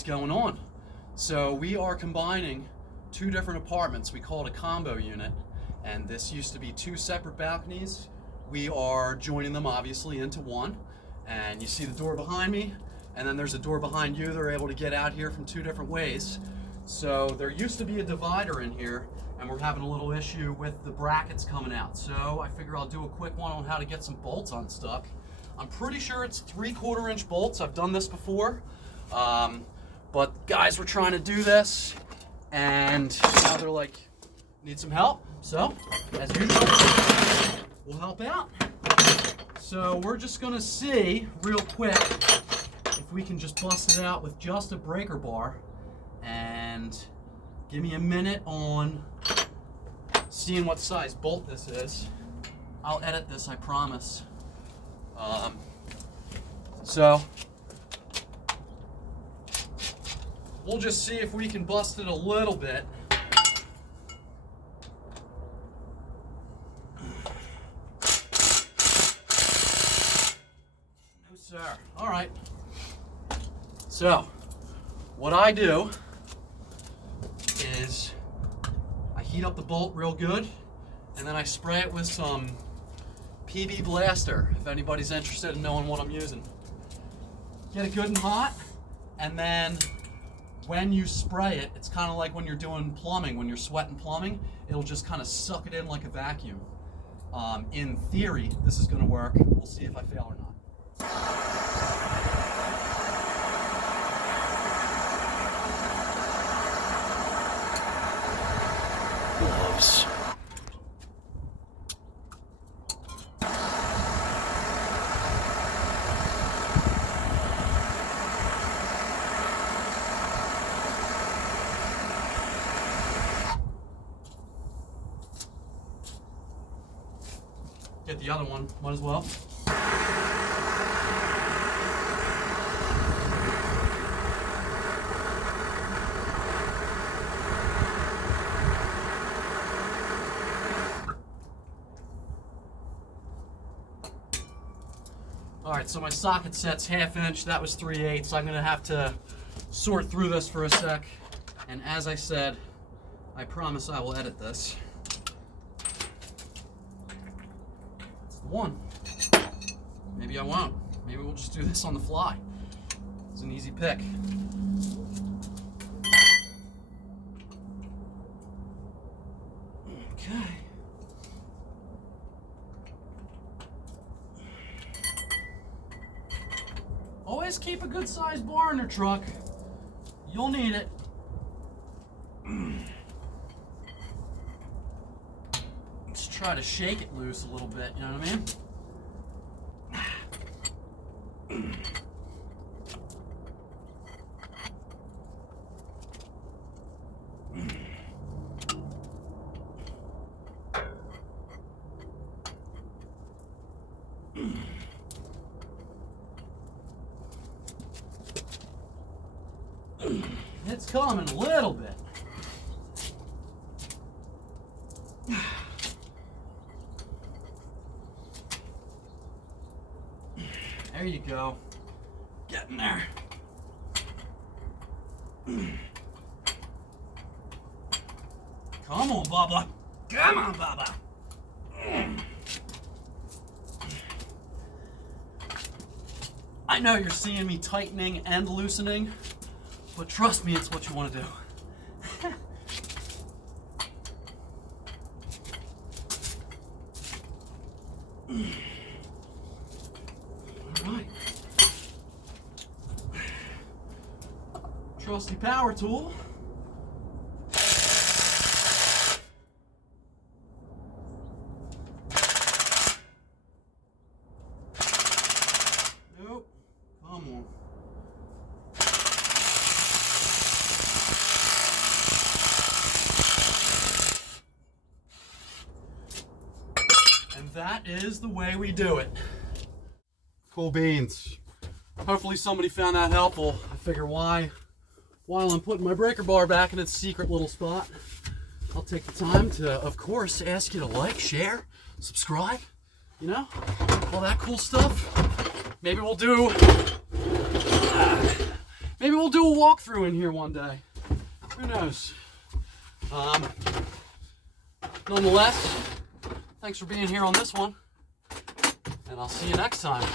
what's going on. So we are combining two different apartments. We call it a combo unit, and this used to be two separate balconies. We are joining them obviously into one, and you see the door behind me, and then there's a door behind you. They're able to get out here from two different ways. So there used to be a divider in here, and we're having a little issue with the brackets coming out. So I figure I'll do a quick one on how to get some bolts unstuck. I'm pretty sure it's 3/4 inch bolts. I've done this before, but guys were trying to do this, and now they're like, need some help. So as usual, we'll help out. So we're just gonna see real quick if we can just bust it out with just a breaker bar, and give me a minute on seeing what size bolt this is. I'll edit this, I promise. So we'll just see if we can bust it a little bit. No sir. All right. So what I do is I heat up the bolt real good, and then I spray it with some PB Blaster, if anybody's interested in knowing what I'm using. Get it good and hot, and then when you spray it, it's kind of like when you're doing plumbing, when you're sweating plumbing, it'll just kind of suck it in like a vacuum. In theory, this is going to work. We'll see if I fail or not. Gloves. Get the other one, might as well. All right, so my socket set's 1/2 inch. That was 3/8. I'm gonna have to sort through this for a sec. And as I said, I promise I will edit this. One. Maybe I won't. Maybe we'll just do this on the fly. It's an easy pick. Okay. Always keep a good sized bar in your truck. You'll need it. Let's try to shake it loose a little bit, you know what I mean? It's coming a little bit. There you go. Getting there. Come on, Bubba. Come on, Bubba. I know you're seeing me tightening and loosening, but trust me, it's what you want to do. All right. Trusty power tool. Nope. Come on. And that is the way we do it. Cool beans. Hopefully somebody found that helpful. I figure while I'm putting my breaker bar back in its secret little spot, I'll take the time to, of course, ask you to like, share, subscribe, you know, all that cool stuff. Maybe we'll do we'll do a walkthrough in here one day. Who knows? Nonetheless, thanks for being here on this one, and I'll see you next time.